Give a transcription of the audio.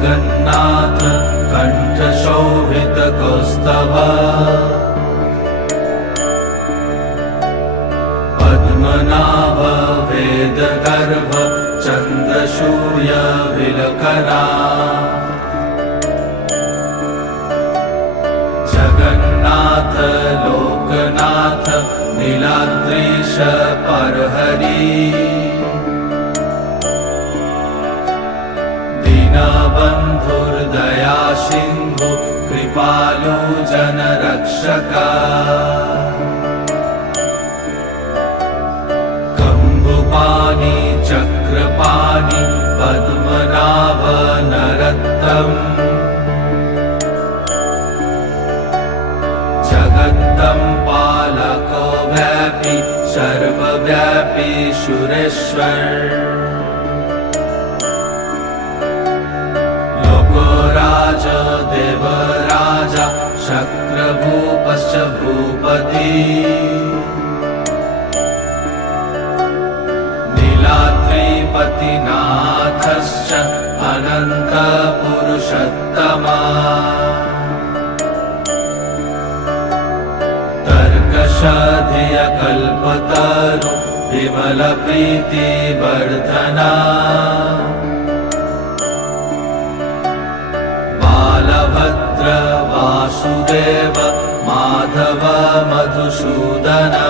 जगन्नाथ कण्ठशोभितकौस्तभ पद्मनाभ वेदगर्भ चन्द्रसूर्य विलकरा जगन्नाथ लोकनाथ नीलाद्रीश परहरि दीनबन्धुर्दया सिन्धु कृपालु जनरक्षका कम्बुपाणि चक्रपाणि पद्मनाभ नरोत्तम जगत्तं पालको व्यापी सर्वव्यापी सुरेश्वर लोकराज देवराजा शक्रभूपश्च भूपति नीलाद्रिपतिनाथश्च अनन्तपुरुषोत्तमा धियकल्पतरु विमलप्रीतिवर्धना बालभद्र वासुदेव माधव मधुसूदना।